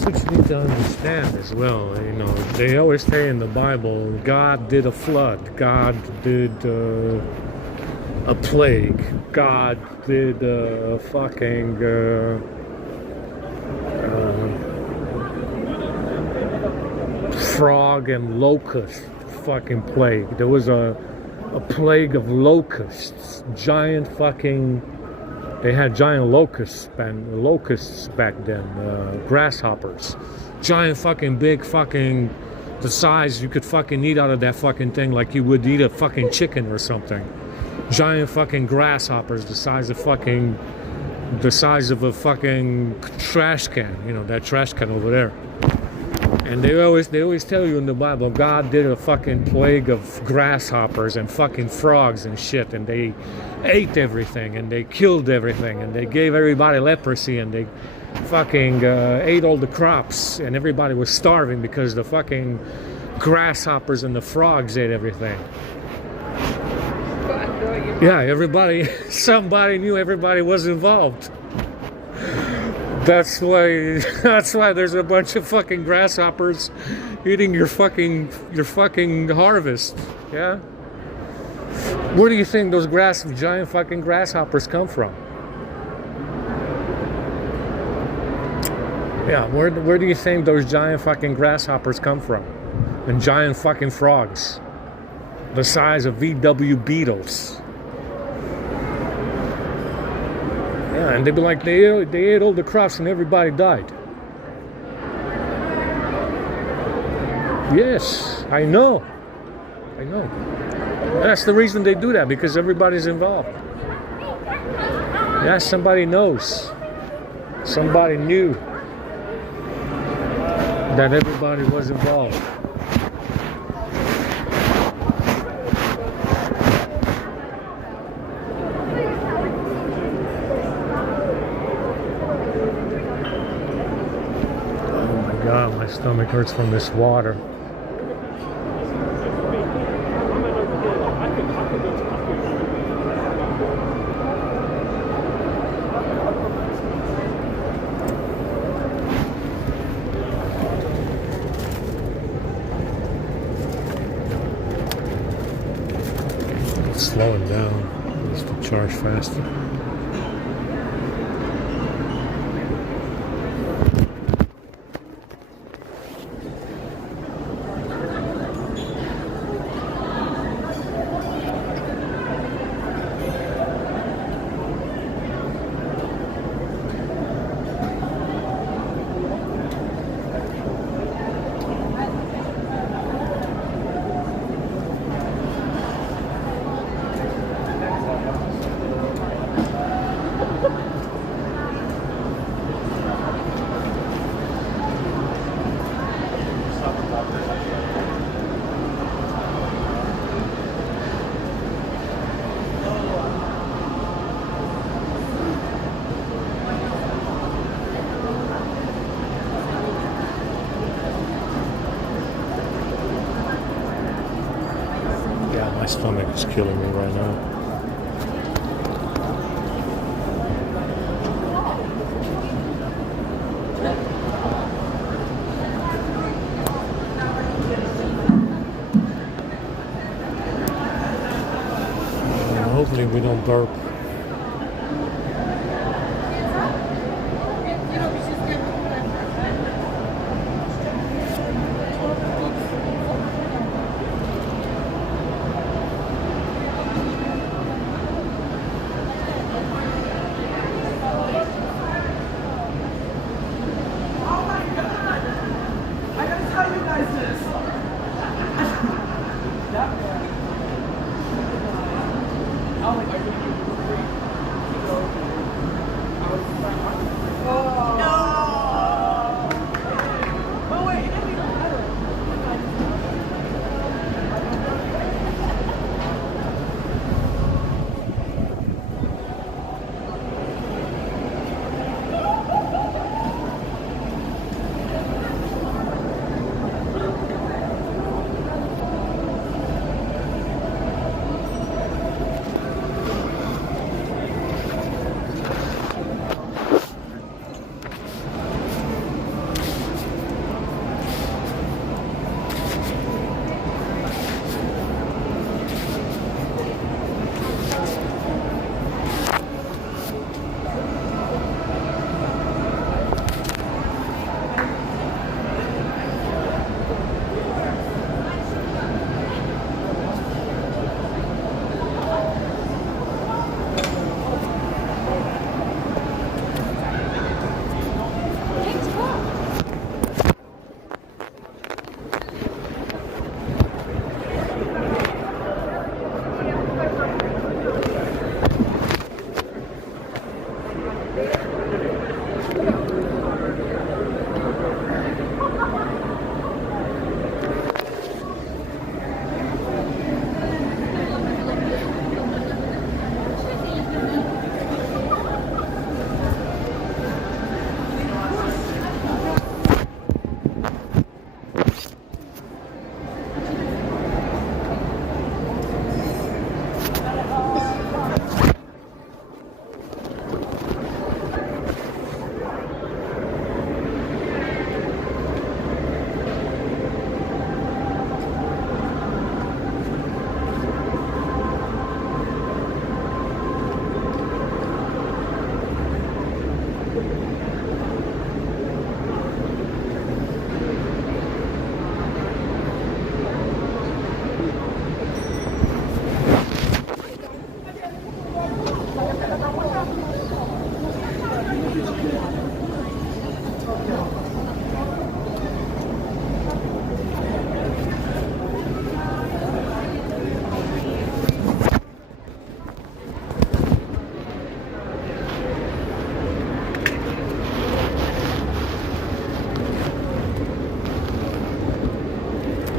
that's what you need to understand as well. You know, they always say in the Bible, God did a flood, God did a plague, God did a fucking frog and locust fucking plague. There was a plague of locusts, giant fucking. They had giant locusts back then, grasshoppers, giant fucking big fucking, the size you could fucking eat out of that fucking thing like you would eat a fucking chicken or something. Giant fucking grasshoppers, the size of a fucking trash can. You know, that trash can over there. And they always tell you in the Bible, God did a fucking plague of grasshoppers and fucking frogs and shit, and they ate everything, and they killed everything, and they gave everybody leprosy, and they fucking ate all the crops, and everybody was starving because the fucking grasshoppers and the frogs ate everything. Yeah, somebody knew everybody was involved. That's why there's a bunch of fucking grasshoppers eating your fucking harvest. Yeah? Where do you think those giant fucking grasshoppers come from? Yeah, where do you think those giant fucking grasshoppers come from? And giant fucking frogs. The size of VW Beetles. Yeah, and they'd be like, they ate all the crops and everybody died. Yes, I know. That's the reason they do that, because everybody's involved. Yeah, somebody knows. Somebody knew that everybody was involved. God, my stomach hurts from this water. Slow it down just to charge faster. My stomach is killing me right now. Hopefully we don't burp.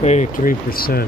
83%.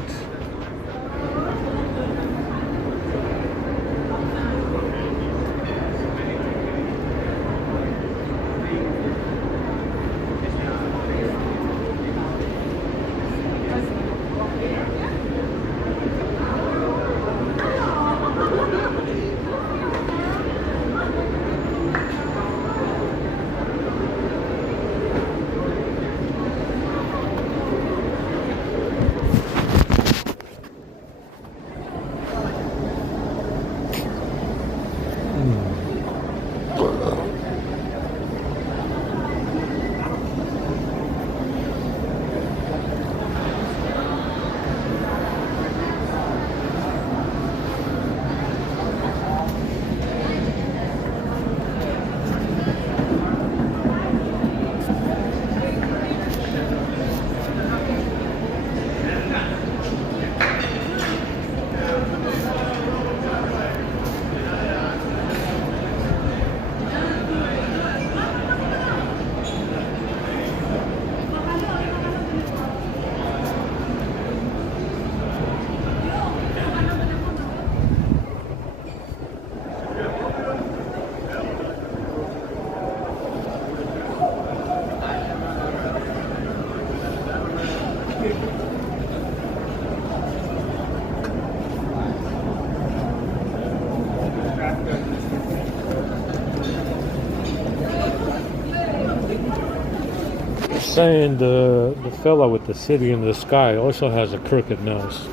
Saying the fella with the city in the sky also has a crooked nose.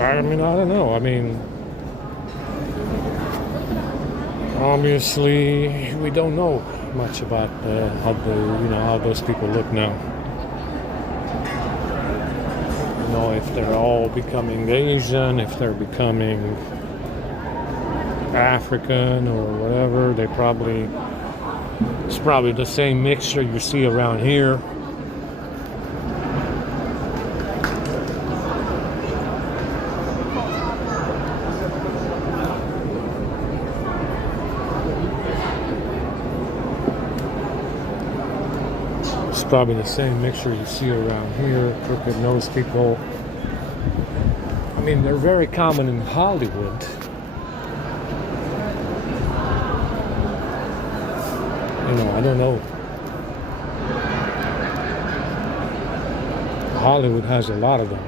I mean, I don't know. I mean, obviously, we don't know much about how those people look now. You know, if they're all becoming Asian, if they're becoming African or whatever. It's probably the same mixture you see around here. It's probably the same mixture you see around here. Crooked nose people. I mean, they're very common in Hollywood. I don't know. Hollywood has a lot of them.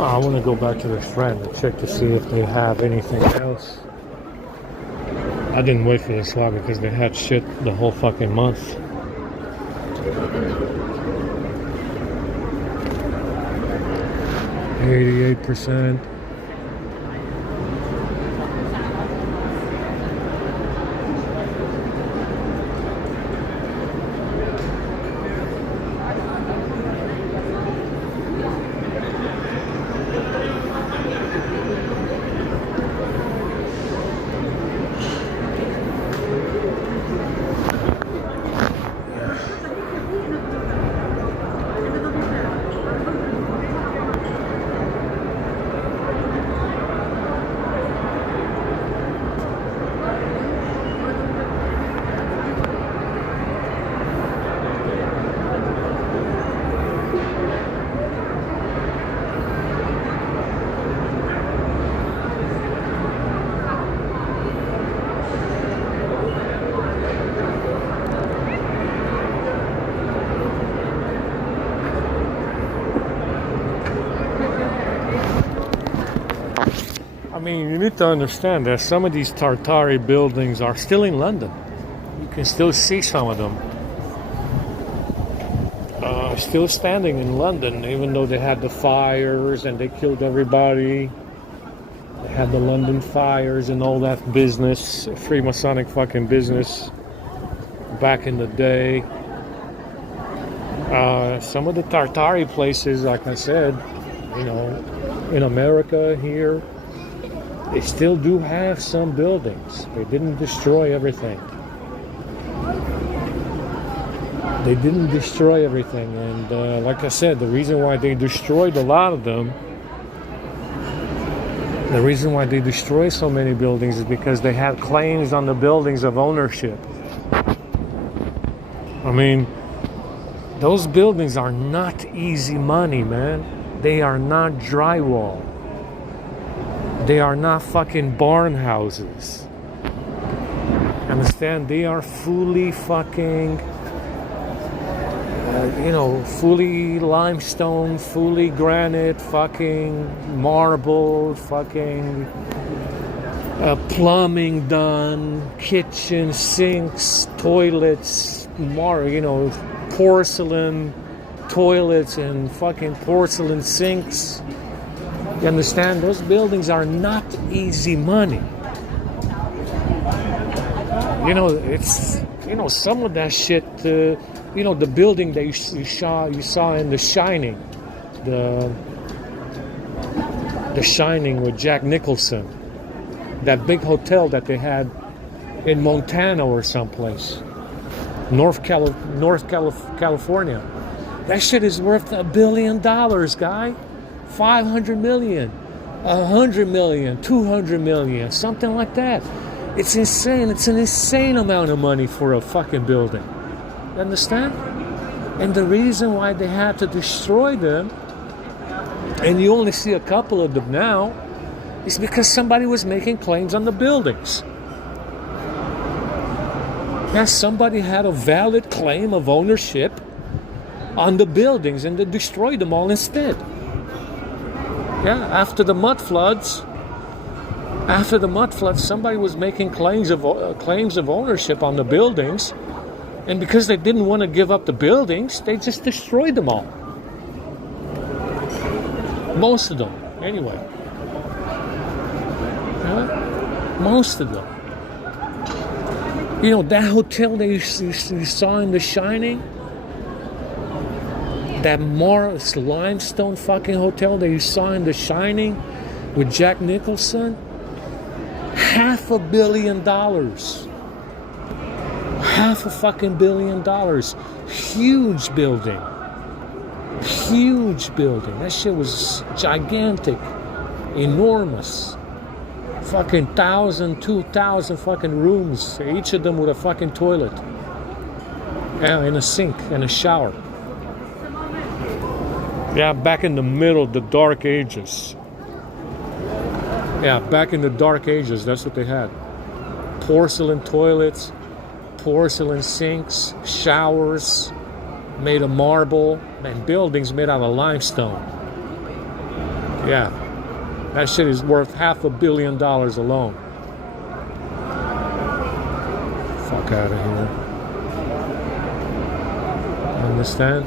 I want to go back to the friend and check to see if they have anything else. I didn't wait for this long because they had shit the whole fucking month. 88%. mean, you need to understand that some of these Tartari buildings are still in London. You can still see some of them. Still standing in London, even though they had the fires and they killed everybody. They had the London fires and all that business, Freemasonic fucking business back in the day. Some of the Tartari places, like I said, you know, in America here, they still do have some buildings. They didn't destroy everything. They didn't destroy everything, and like I said, the reason why they destroyed a lot of them, the reason why they destroyed so many buildings is because they had claims on the buildings of ownership. I mean, those buildings are not easy money, man. They are not drywall. They are not fucking barn houses. Understand? They are fully fucking, fully limestone, fully granite, fucking marble, fucking plumbing done, kitchen, sinks, toilets, porcelain toilets and fucking porcelain sinks. You understand? Those buildings are not easy money. Some of that shit, the building that you saw in The Shining, The Shining with Jack Nicholson, that big hotel that they had in Montana or someplace, North California. That shit is worth $1 billion, guy. 500 million, 100 million, 200 million, something like that. It's insane. It's an insane amount of money for a fucking building. You understand? And the reason why they had to destroy them, and you only see a couple of them now, is because somebody was making claims on the buildings. Yes, somebody had a valid claim of ownership on the buildings, and they destroyed them all instead. Yeah, after the mud floods, somebody was making claims of ownership on the buildings, and because they didn't want to give up the buildings, they just destroyed them all. Most of them, anyway. Yeah? Most of them. That hotel that you saw in The Shining, that Morris limestone fucking hotel that you saw in The Shining with Jack Nicholson, $500 million. $500 billion. Huge building. Huge building. That shit was gigantic. Enormous. Fucking 1,000, 2,000 fucking rooms. Each of them with a fucking toilet. And a sink and a shower. Yeah, back in the middle of the Dark Ages. Yeah, back in the Dark Ages, that's what they had. Porcelain toilets, porcelain sinks, showers made of marble, and buildings made out of limestone. Yeah, that shit is worth $500 million alone. Fuck out of here. Understand?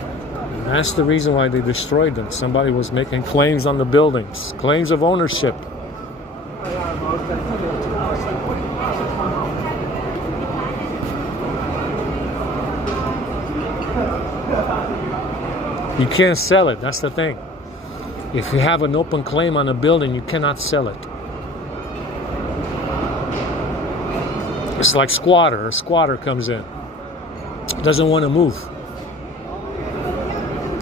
That's the reason why they destroyed them. Somebody was making claims on the buildings, claims of ownership. You can't sell it, that's the thing. If you have an open claim on a building, you cannot sell it. It's like squatter. A squatter comes in, doesn't want to move.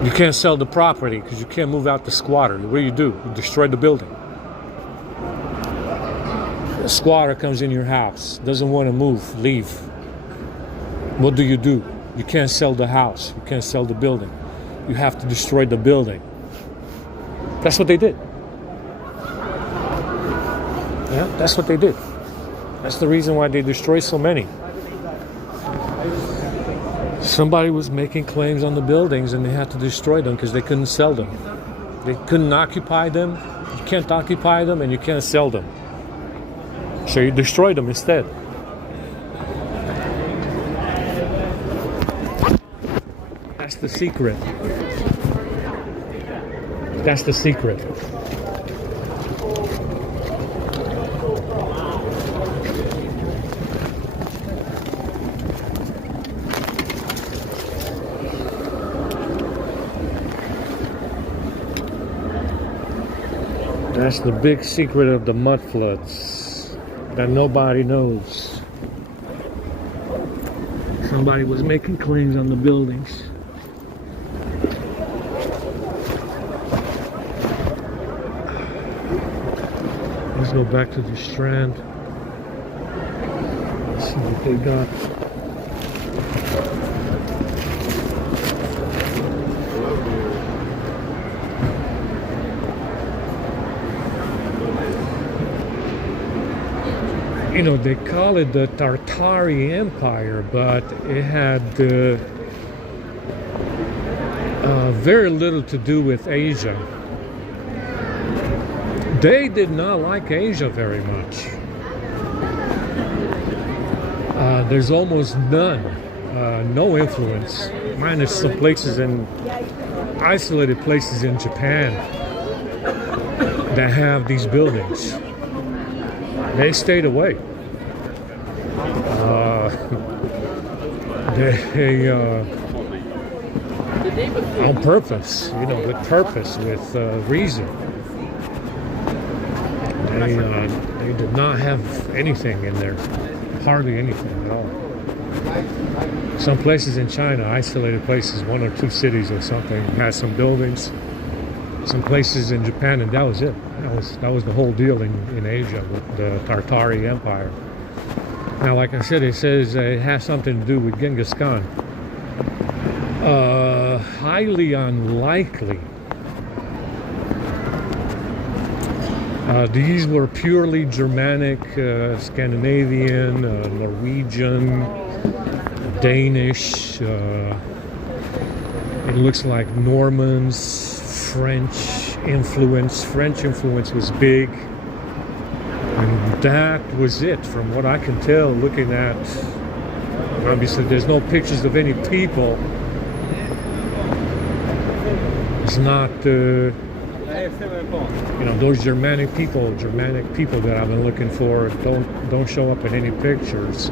You can't sell the property because you can't move out the squatter. What do? You destroy the building. A squatter comes in your house, doesn't want to move, leave. What do? You can't sell the house. You can't sell the building. You have to destroy the building. That's what they did. Yeah, that's what they did. That's the reason why they destroyed so many. Somebody was making claims on the buildings and they had to destroy them because they couldn't sell them. They couldn't occupy them. You can't occupy them and you can't sell them. So you destroyed them instead. That's the secret. That's the secret. That's the big secret of the mud floods that nobody knows. Somebody was making claims on the buildings. Let's go back to the Strand. Let's see what they got. You know, they call it the Tartary Empire, but it had very little to do with Asia. They did not like Asia very much. There's almost none, no influence, minus some places in, isolated places in Japan that have these buildings. They stayed away. On purpose, you know, with purpose, with reason. They did not have anything in there, hardly anything at all. Some places in China, isolated places, 1 or 2 cities or something, had some buildings. Some places in Japan, and that was it. That was the whole deal in Asia with the Tartary Empire. Now, like I said, it says it has something to do with Genghis Khan. Highly unlikely. These were purely Germanic, Scandinavian, Norwegian, Danish. It looks like Normans, French influence. French influence was big. And that was it, from what I can tell, looking at, obviously there's no pictures of any people. It's not, you know, those Germanic people that I've been looking for don't show up in any pictures.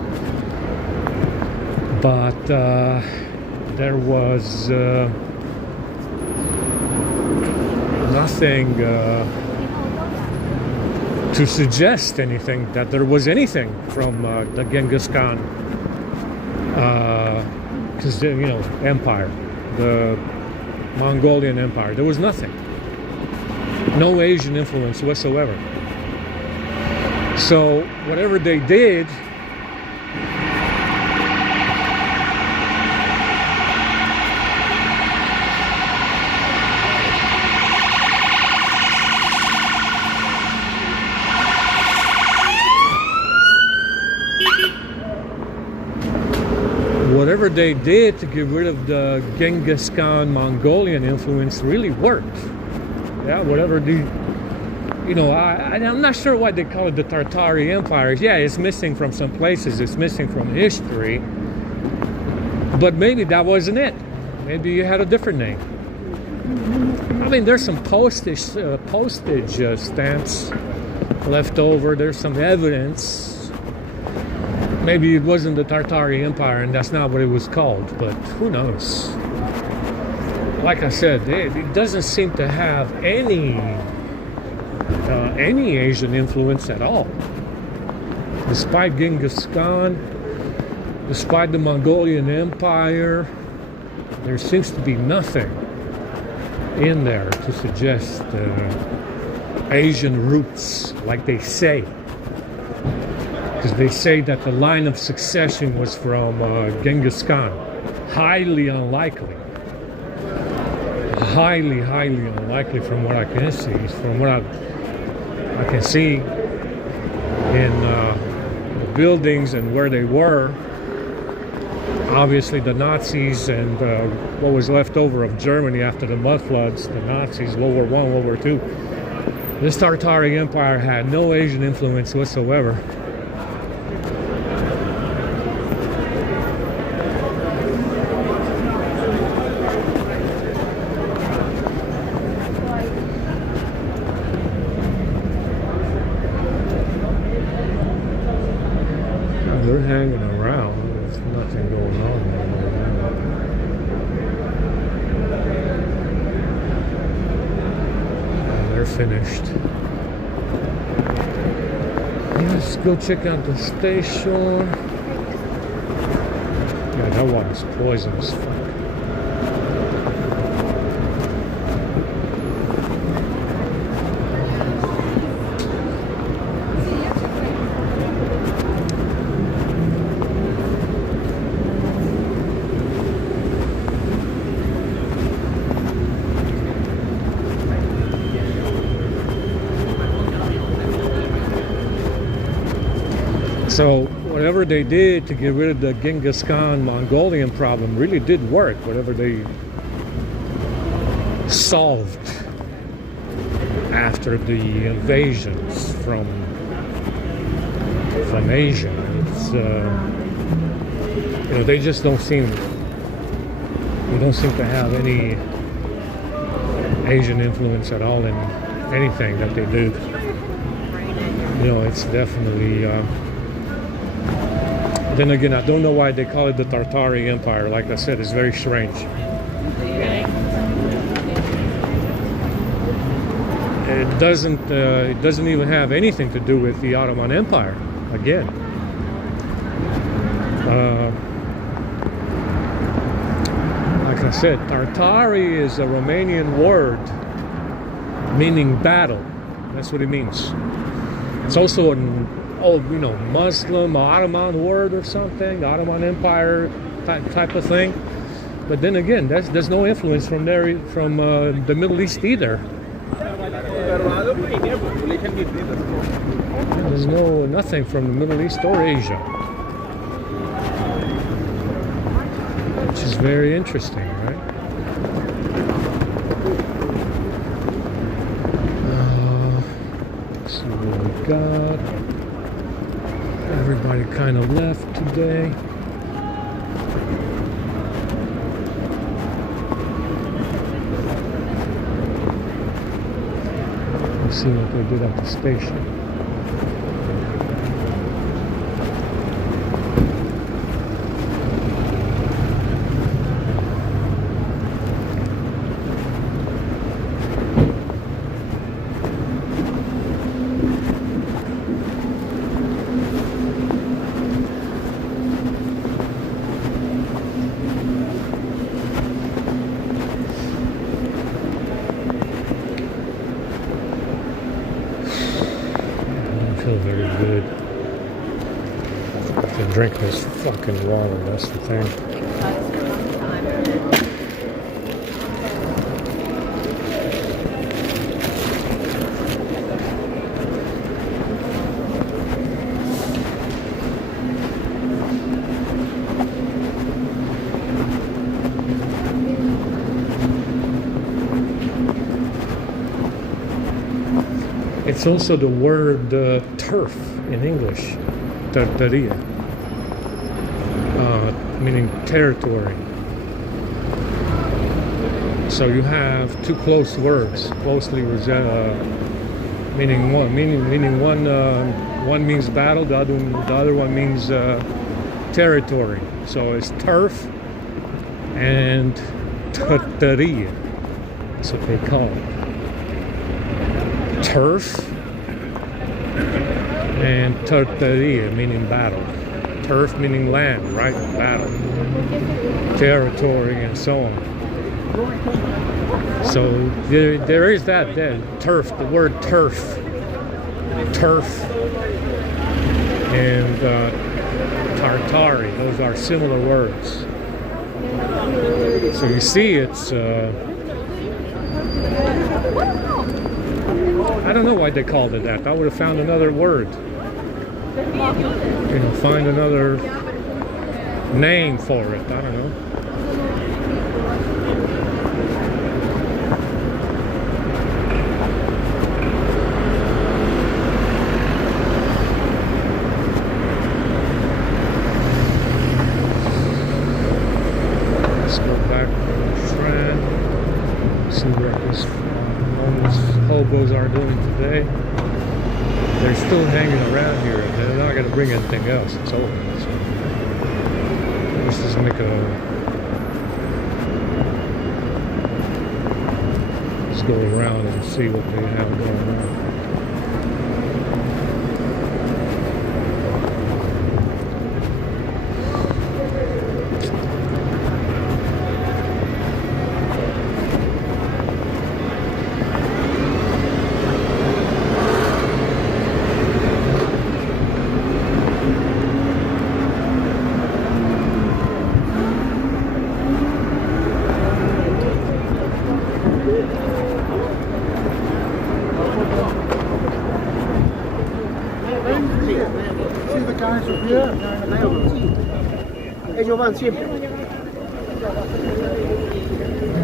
But there was nothing to suggest anything, that there was anything from the Genghis Khan, because you know, empire, the Mongolian Empire. There was nothing, no Asian influence whatsoever. So whatever they did, whatever they did to get rid of the Genghis Khan Mongolian influence really worked. Yeah, whatever the, you know, I'm not sure why they call it the Tartary Empire. Yeah, it's missing from some places, it's missing from history, but maybe that wasn't it. Maybe you had a different name. I mean, there's some postage stamps left over. There's some evidence. Maybe it wasn't the Tartary Empire and that's not what it was called, but who knows? Like I said, it doesn't seem to have any Asian influence at all. Despite Genghis Khan, despite the Mongolian Empire, there seems to be nothing in there to suggest Asian roots, like they say. Because they say that the line of succession was from Genghis Khan. Highly unlikely. Highly unlikely from what I can see. From what I can see in the buildings and where they were. Obviously the Nazis and what was left over of Germany after the mud floods, the Nazis, World War I, World War II. This Tartary Empire had no Asian influence whatsoever. hanging around. There's nothing going on there right now. They're finished. Let's go check out the station. Yeah, that water's poisonous. Fuck. So whatever they did to get rid of the Genghis Khan Mongolian problem really did work. Whatever they solved after the invasions from Asia, it's you know, they just don't seem to have any Asian influence at all in anything that they do. You know, it's definitely. Then again, I don't know why they call it the Tartari Empire. Like I said, it's very strange. It doesn't even have anything to do with the Ottoman Empire. Again, like I said, Tartari is a Romanian word meaning battle. That's what it means. It's also an Muslim Ottoman word or something, Ottoman Empire type of thing. But then again, there's no influence from there, from the Middle East either. There's nothing from the Middle East or Asia, which is very interesting, right? Let's see what we got. Everybody kind of left today. Let's see what they did at the station. Very good. To drink this fucking water, that's the thing. It's also the word turf in English, Tartaria, meaning territory. So you have two close words, closely meaning one means battle, the other one means territory. So it's turf and Tartaria. That's what they call it. Turf and Tartaria, meaning battle. Turf meaning land, right? Battle. Territory and so on. So there is that then. Turf, the word turf. Turf and Tartari, those are similar words. So you see it's I don't know why they called it that. I would have found another word. Find another name for it. I don't know. Let's go back to the train. See what these hobos are doing today. They're still hanging around here, and they're not going to bring anything else. It's over. So let's just make let's go around and see what they have going on.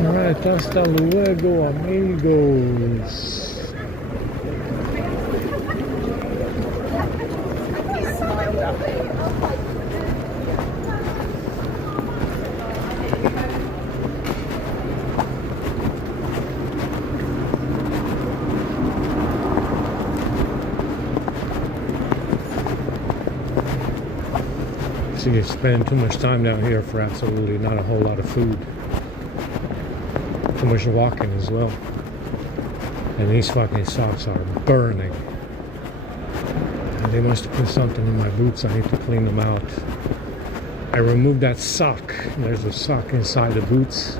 Alright, hasta luego, amigos. So you spend too much time down here for absolutely not a whole lot of food. Too much walking as well. And these fucking socks are burning. And they must have put something in my boots. I need to clean them out. I removed that sock. There's a sock inside the boots.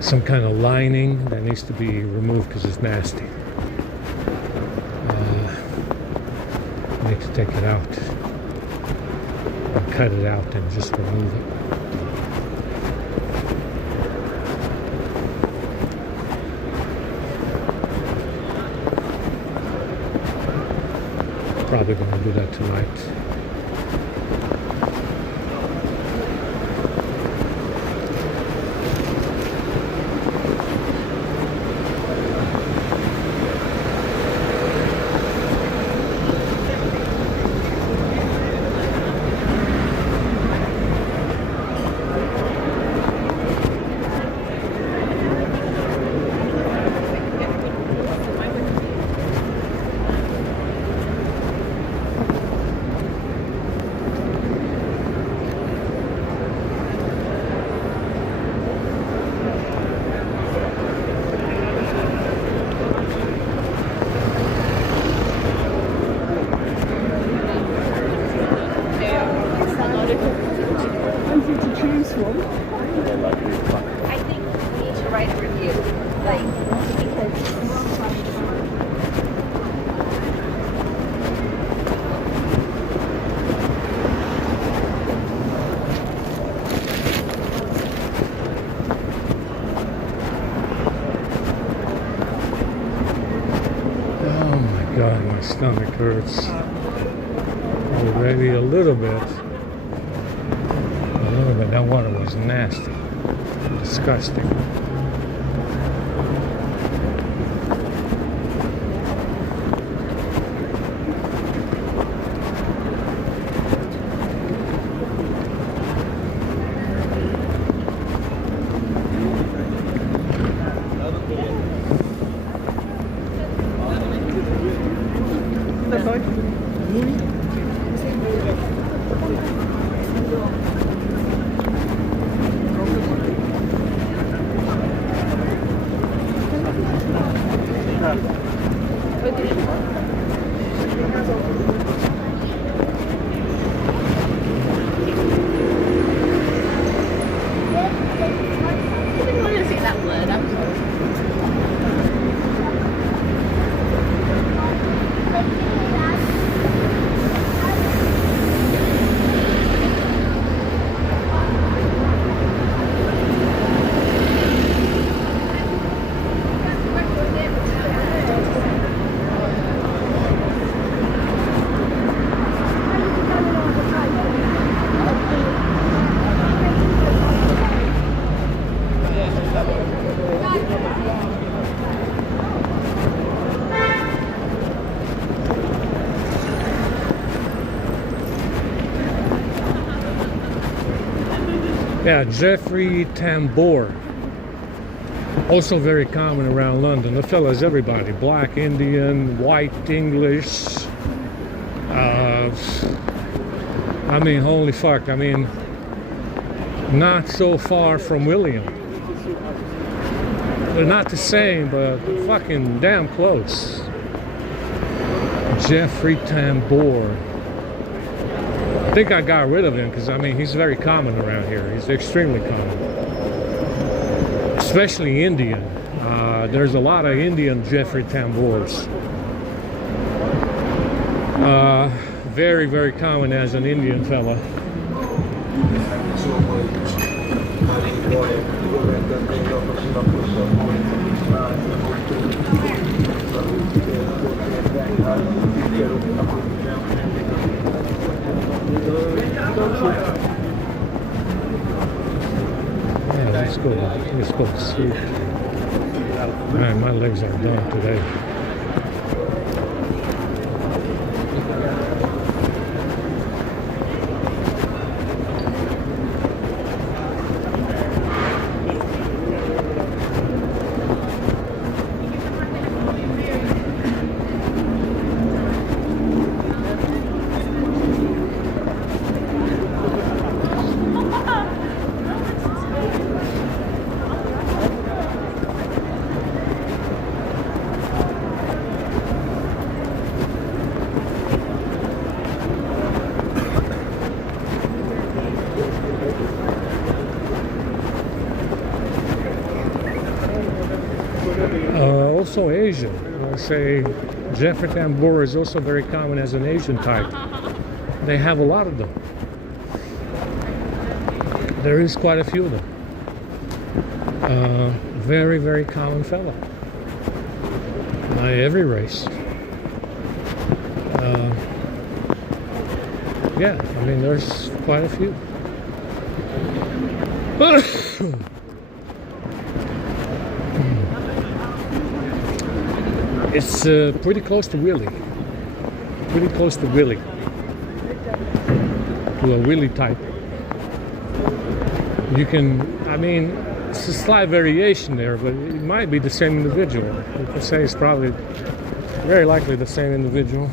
Some kind of lining that needs to be removed because it's nasty. I need to take it out. Cut it out and just remove it. Probably going to do that tonight. God, my stomach hurts already a little bit. That water was nasty, disgusting. Yeah, Jeffrey Tambor. Also very common around London. The fellas, everybody, black, Indian, white, English. I mean, holy fuck. I mean, not so far from William. They're not the same, but fucking damn close. Jeffrey Tambor. I think I got rid of him because, I mean, he's very common around here. He's extremely common. Especially Indian. There's a lot of Indian Jeffrey Tambors. Very, very common as an Indian fella. Yeah, let's go to sleep. Man, my legs are done today. Also Asian. I'll say Jeffrey Tambor is also very common as an Asian type. They have a lot of them. There is quite a few of them. Very, very common fella. By every race. Yeah, I mean, there's quite a few. It's pretty close to Willie. Pretty close to Willie. To a Willie type. You can, I mean, it's a slight variation there, but it might be the same individual. You could say it's probably, very likely the same individual.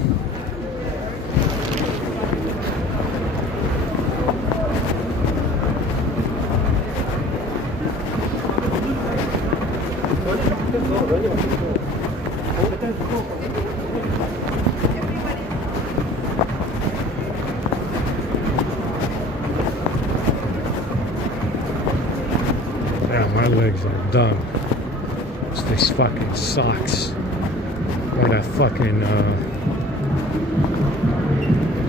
Yeah, my legs are done. It's these fucking socks. Or that fucking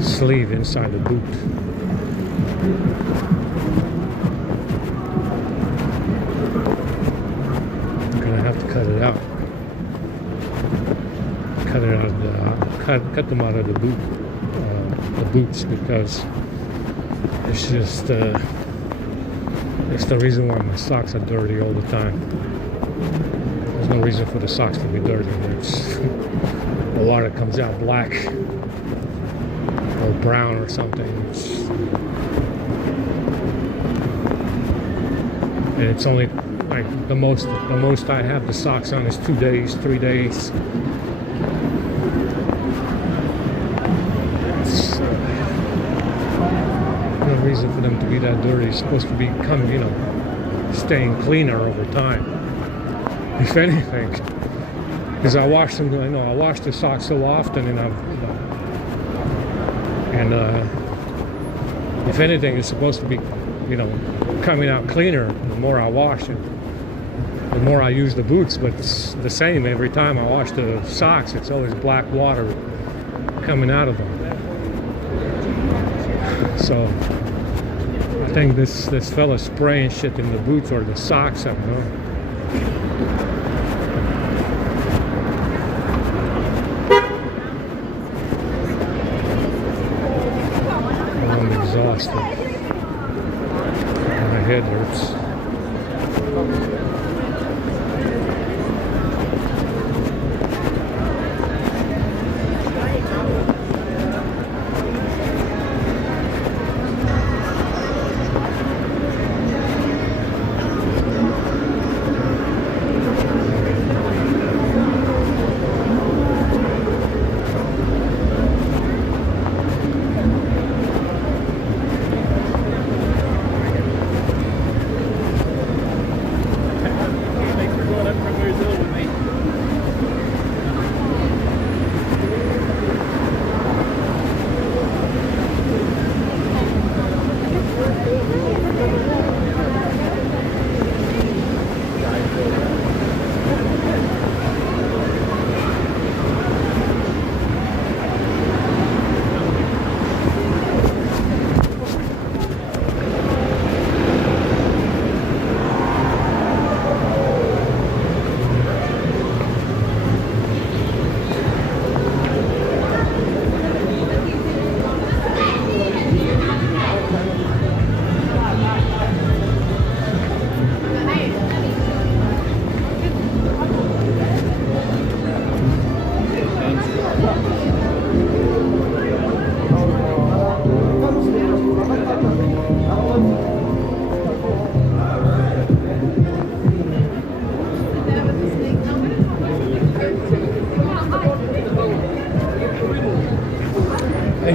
sleeve inside the boot. I'm gonna have to cut it out. Cut it out of the, cut them out of the boot, the boots, because it's just it's the reason why my socks are dirty all the time. There's no reason for the socks to be dirty. It's the water comes out black or brown or something. And it's only like the most I have the socks on is 2 days, 3 days. No reason for them to be that dirty. It's supposed to become, you know, staying cleaner over time. If anything, because I wash them, I know I wash the socks so often, and if anything, it's supposed to be, you know, coming out cleaner the more I wash it, the more I use the boots. But it's the same every time I wash the socks. It's always black water coming out of them. So I think this fella's spraying shit in the boots or the socks. I don't know. I'm exhausted. My head hurts.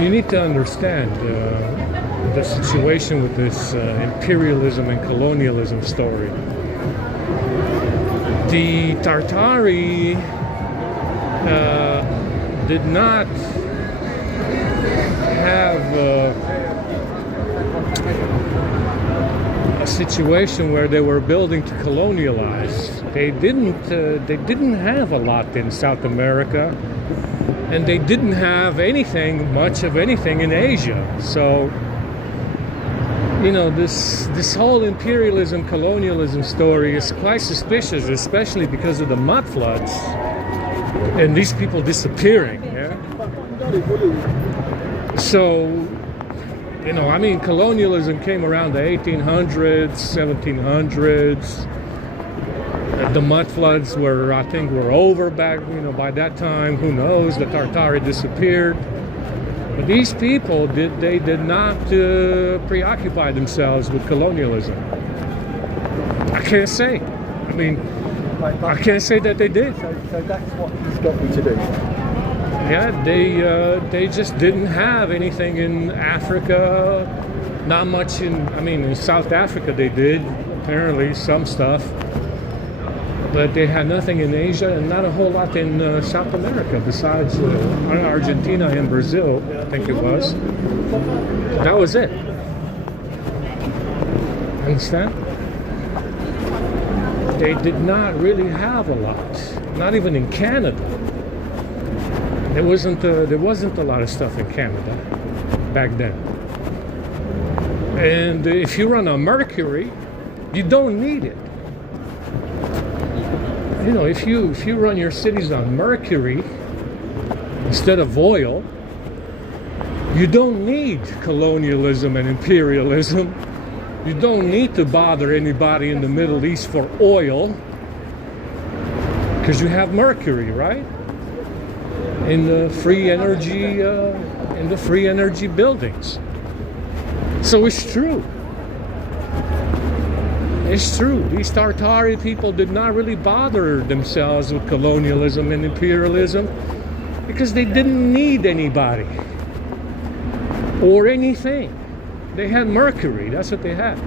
you need to understand the situation with this imperialism and colonialism story. The Tartari did not have a situation where they were building to colonialize. They didn't have a lot in South America, and they didn't have much of anything in Asia. So, you know, this whole imperialism, colonialism story is quite suspicious, especially because of the mud floods and these people disappearing. Yeah. So, you know, I mean, colonialism came around the 1800s, 1700s. The mud floods were over back, you know, by that time. Who knows? The Tartari disappeared. But these people did not preoccupy themselves with colonialism. I can't say. I mean, I can't say that they did. So that's what he's got me to do. Yeah, they just didn't have anything in Africa. Not much in South Africa they did, apparently, some stuff. But they had nothing in Asia and not a whole lot in South America besides Argentina and Brazil, I think it was. That was it. Understand? They did not really have a lot, not even in Canada. There wasn't a lot of stuff in Canada back then. And if you run on Mercury, you don't need it. You know, if you run your cities on Mercury instead of oil, you don't need colonialism and imperialism. You don't need to bother anybody in the Middle East for oil because you have Mercury, right? In the free energy buildings. So it's true. It's true. These Tartari people did not really bother themselves with colonialism and imperialism because they didn't need anybody or anything. They had Mercury. That's what they had.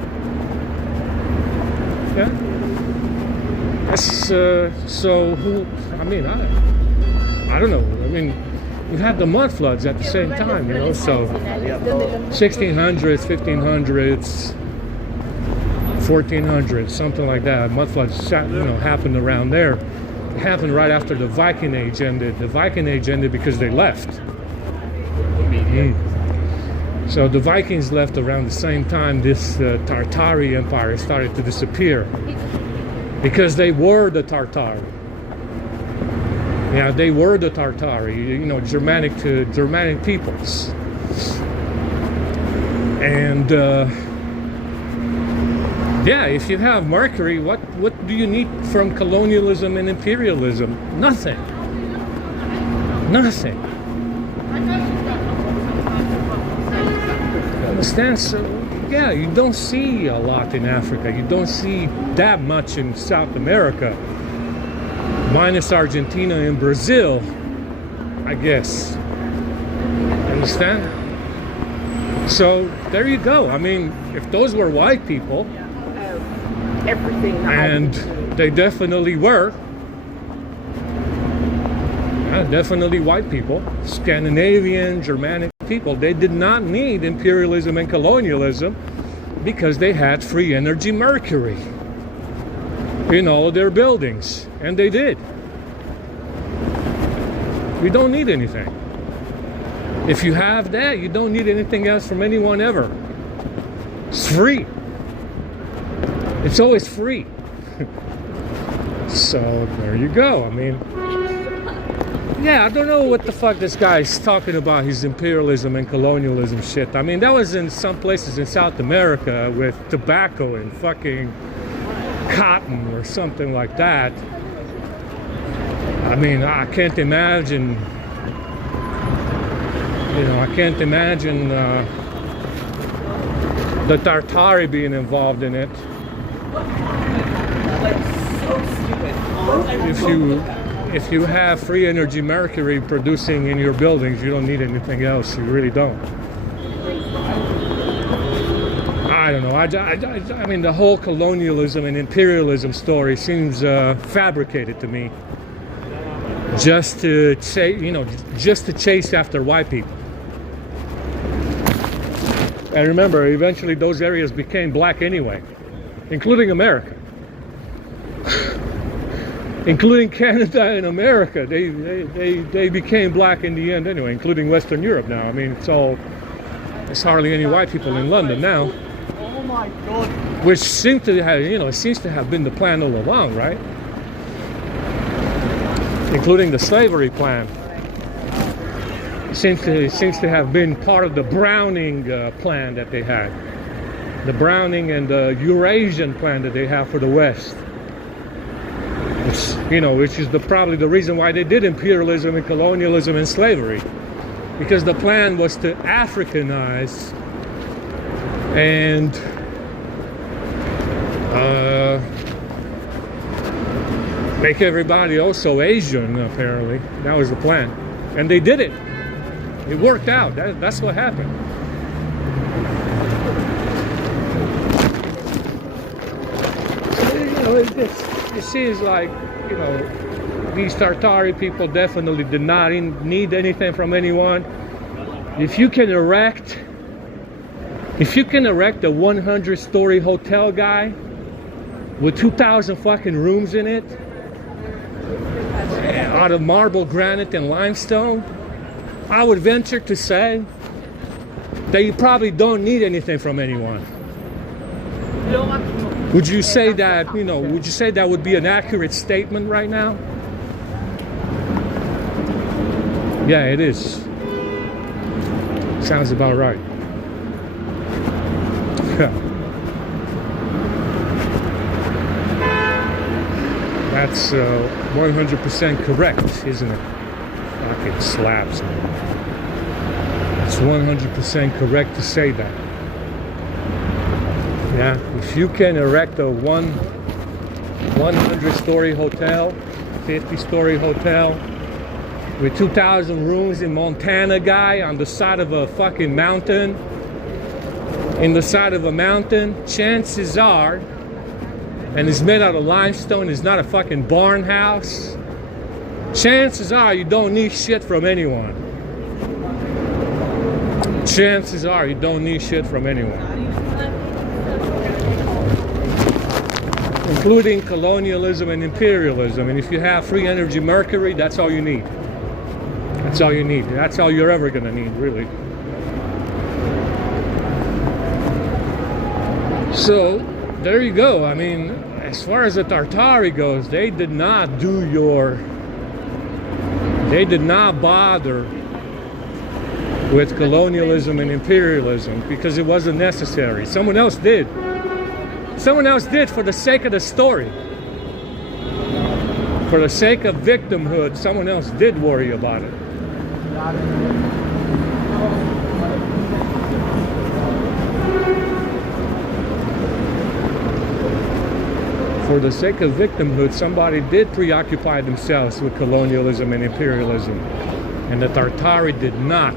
Yeah. So who? I mean, I don't know. I mean, we had the mud floods at the same time, you know. So 1600s, 1500s. 1400s, something like that. Mud floods, happened around there. It happened right after the Viking Age ended. The Viking Age ended because they left. So the Vikings left around the same time this Tartari Empire started to disappear because they were the Tartari. Yeah, they were the Tartari, you know, Germanic peoples. And yeah, if you have Mercury, what do you need from colonialism and imperialism? Nothing. Nothing. Understand? So, yeah, you don't see a lot in Africa. You don't see that much in South America. Minus Argentina and Brazil, I guess. Understand? So, there you go. I mean, if those were white people, everything. And they definitely were. Definitely white people, Scandinavian, Germanic people. They did not need imperialism and colonialism because they had free energy Mercury in all of their buildings. And they did. We don't need anything. If you have that, you don't need anything else from anyone ever. It's free. It's always free. So there you go. I mean, yeah, I don't know what the fuck this guy's talking about, his imperialism and colonialism shit. I mean, that was in some places in South America with tobacco and fucking cotton or something like that. I mean, I can't imagine, I can't imagine the Tartari being involved in it. if you have free energy mercury producing in your buildings, you don't need anything else. You really don't. I don't know. I mean, the whole colonialism and imperialism story seems fabricated to me. Just to chase after white people. And remember, eventually those areas became black anyway, including America. Including Canada and America, they became black in the end anyway, including Western Europe now. I mean, it's hardly any white people in London now. Oh my God. Which seems to have, it seems to have been the plan all along, right? Including the slavery plan. Seems to have been part of the Browning plan that they had. The Browning and the Eurasian plan that they have for the West. Which is probably the reason why they did imperialism and colonialism and slavery, because the plan was to Africanize and make everybody also Asian. Apparently, that was the plan, and they did it. It worked out. That's what happened. It seems like, these Tartari people definitely did not need anything from anyone. If you can erect a 100-story hotel, guy, with 2,000 fucking rooms in it, out of marble, granite, and limestone, I would venture to say that you probably don't need anything from anyone. Would you say that, would you say that would be an accurate statement right now? Yeah, it is. Sounds about right. That's 100% correct, isn't it? Fucking slaps me. It's 100% correct to say that. Yeah, if you can erect a 100-story hotel, 50-story hotel, with 2,000 rooms in Montana, guy, on the side of a fucking mountain, chances are, and it's made out of limestone, it's not a fucking barn house, chances are you don't need shit from anyone. Chances are you don't need shit from anyone. Including colonialism and imperialism. And if you have free energy mercury, that's all you need. That's all you need. That's all you're ever gonna need, really. So, there you go. I mean, as far as the Tartari goes, they did not bother with colonialism and imperialism because it wasn't necessary. Someone else did. Someone else did for the sake of the story. For the sake of victimhood, someone else did worry about it. For the sake of victimhood, somebody did preoccupy themselves with colonialism and imperialism. And the Tartari did not.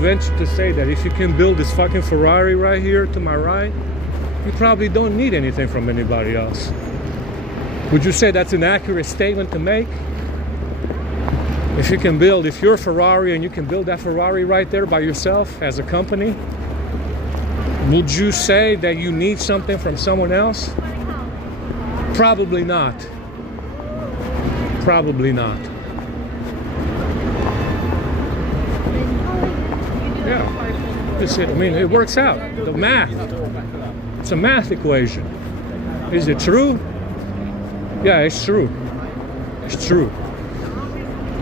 Venture to say that if you can build this fucking Ferrari right here to my right, you probably don't need anything from anybody else. Would you say that's an accurate statement to make? If you can build, if you're Ferrari and you can build that Ferrari right there by yourself as a company, would you say that you need something from someone else? Probably not. Probably not. Yeah. That's it. I mean, it works out. The math. It's a math equation. Is it true? Yeah, it's true. It's true.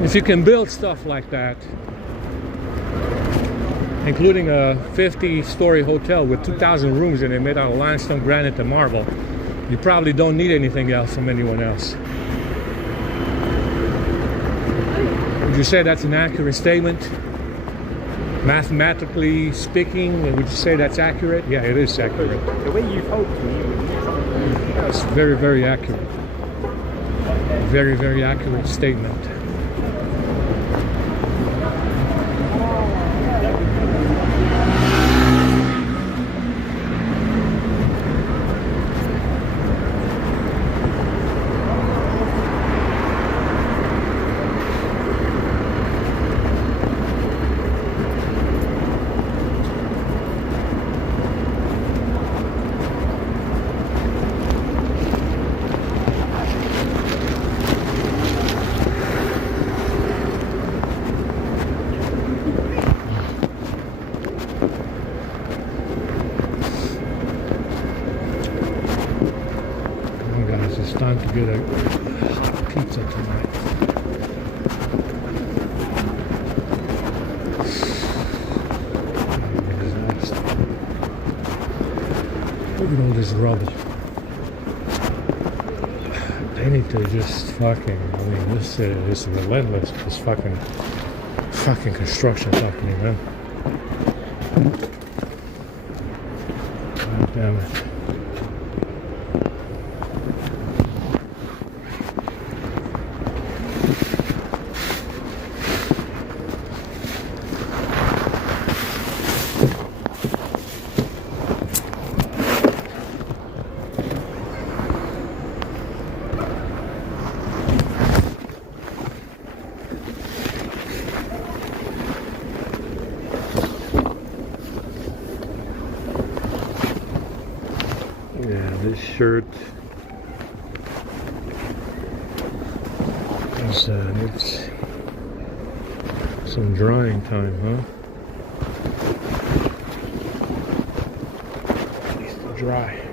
If you can build stuff like that, including a 50-story hotel with 2,000 rooms in it made out of limestone, granite, and marble, you probably don't need anything else from anyone else. Would you say that's an accurate statement? Mathematically speaking, would you say that's accurate? Yeah, it is accurate. The way you've hoped That's very, very accurate. Very, very accurate statement. It's time to get a hot pizza tonight. Look at all this rubble. They need to just fucking, I mean, this is relentless, this fucking construction company, man. God damn it. Yeah, this shirt is it's some drying time, huh? Needs to dry.